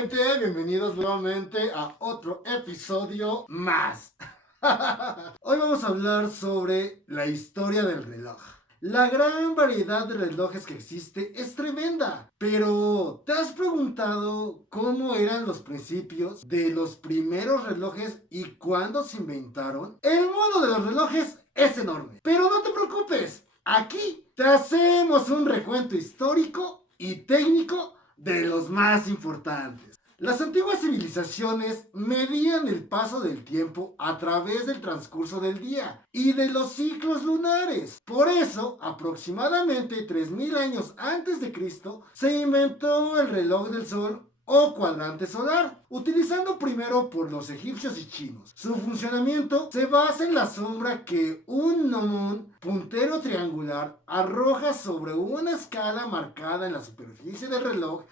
gente? Bienvenidos nuevamente a otro episodio más. Hoy vamos a hablar sobre la historia del reloj. La gran variedad de relojes que existe es tremenda, pero ¿te has preguntado cómo eran los principios de los primeros relojes y cuándo se inventaron? El mundo de los relojes es enorme, pero no te preocupes, aquí te hacemos un recuento histórico y técnico de los más importantes. Las antiguas civilizaciones medían el paso del tiempo a través del transcurso del día y de los ciclos lunares. Por eso, aproximadamente 3000 años antes de Cristo, se inventó el reloj del sol o cuadrante solar, utilizando primero por los egipcios y chinos. Su funcionamiento se basa en la sombra que un gnomón, puntero triangular, arroja sobre una escala marcada en la superficie del reloj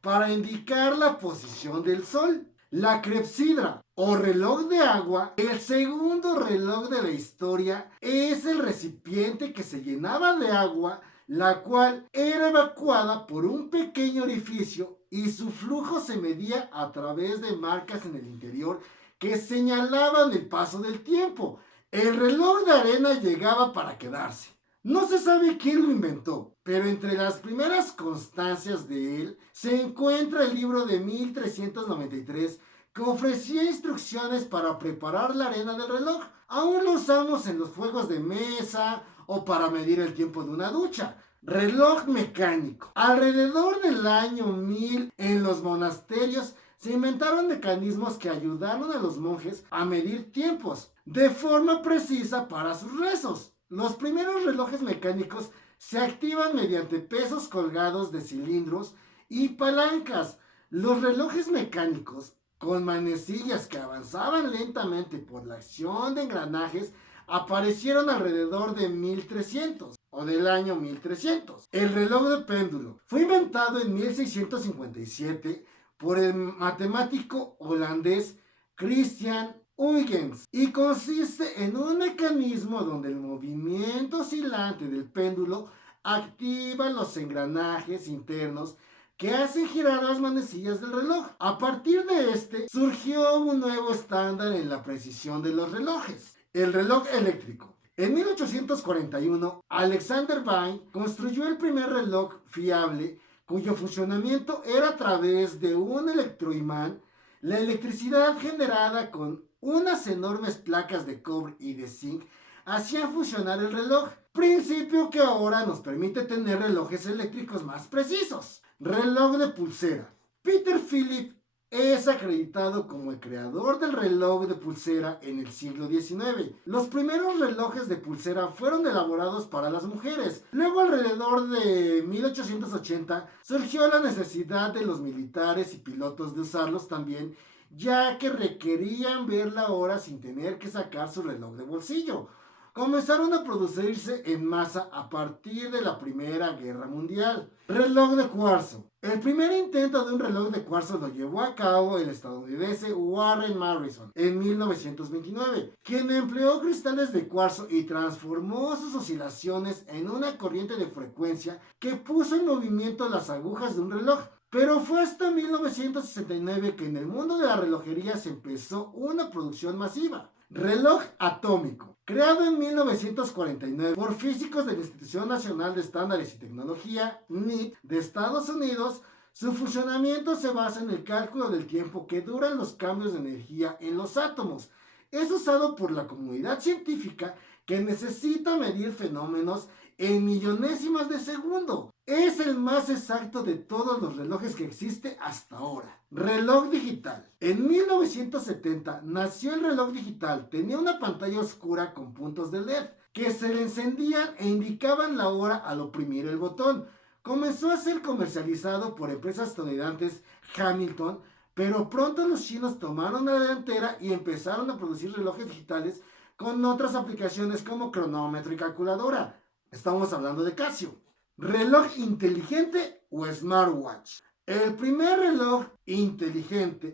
para indicar la posición del sol. La clepsidra o reloj de agua, el segundo reloj de la historia, es el recipiente que se llenaba de agua, la cual era evacuada por un pequeño orificio y su flujo se medía a través de marcas en el interior que señalaban el paso del tiempo. El reloj de arena llegaba para quedarse. No se sabe quién lo inventó, pero entre las primeras constancias de él se encuentra el libro de 1393 que ofrecía instrucciones para preparar la arena del reloj. Aún lo usamos en los juegos de mesa o para medir el tiempo de una ducha. Reloj mecánico. Alrededor del año 1000 en los monasterios se inventaron mecanismos que ayudaron a los monjes a medir tiempos de forma precisa para sus rezos. Los primeros relojes mecánicos se activan mediante pesos colgados de cilindros y palancas. Los relojes mecánicos, con manecillas que avanzaban lentamente por la acción de engranajes, aparecieron alrededor de 1300 o del año 1300. El reloj de péndulo fue inventado en 1657 por el matemático holandés Christian Huygens y consiste en un mecanismo donde el movimiento oscilante del péndulo activa los engranajes internos que hacen girar las manecillas del reloj. A partir de este surgió un nuevo estándar en la precisión de los relojes, el reloj eléctrico. En 1841, Alexander Bain construyó el primer reloj fiable cuyo funcionamiento era a través de un electroimán. La electricidad generada con unas enormes placas de cobre y de zinc hacían funcionar el reloj, principio que ahora nos permite tener relojes eléctricos más precisos. Reloj de pulsera. Peter Philip es acreditado como el creador del reloj de pulsera en el siglo XIX. Los primeros relojes de pulsera fueron elaborados para las mujeres. Luego, alrededor de 1880, surgió la necesidad de los militares y pilotos de usarlos también, ya que requerían ver la hora sin tener que sacar su reloj de bolsillo. Comenzaron a producirse en masa a partir de la Primera Guerra Mundial. Reloj de cuarzo. El primer intento de un reloj de cuarzo lo llevó a cabo el estadounidense Warren Marrison en 1929, quien empleó cristales de cuarzo y transformó sus oscilaciones en una corriente de frecuencia que puso en movimiento las agujas de un reloj. Pero fue hasta 1969 que en el mundo de la relojería se empezó una producción masiva. Reloj atómico. Creado en 1949 por físicos de la Institución Nacional de Estándares y Tecnología, NIT, de Estados Unidos, su funcionamiento se basa en el cálculo del tiempo que duran los cambios de energía en los átomos. Es usado por la comunidad científica que necesita medir fenómenos en millonésimas de segundo. Es el más exacto de todos los relojes que existe hasta ahora. Reloj digital. En 1970 nació el reloj digital. Tenía una pantalla oscura con puntos de LED que se le encendían e indicaban la hora al oprimir el botón. Comenzó a ser comercializado por empresas estadounidenses Hamilton, pero pronto los chinos tomaron la delantera y empezaron a producir relojes digitales con otras aplicaciones como cronómetro y calculadora. Estamos hablando de Casio. Reloj inteligente o smartwatch. El primer reloj inteligente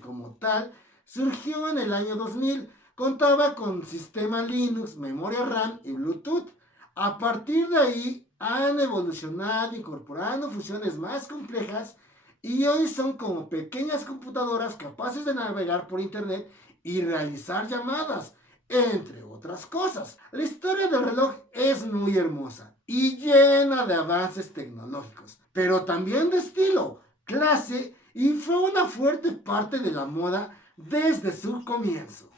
como tal surgió en el año 2000. Contaba con sistema Linux, memoria RAM y Bluetooth. A partir de ahí han evolucionado incorporando funciones más complejas y hoy son como pequeñas computadoras capaces de navegar por internet y realizar llamadas, entre otras cosas. La historia del reloj es muy hermosa y llena de avances tecnológicos, pero también de estilo, clase y fue una fuerte parte de la moda desde su comienzo.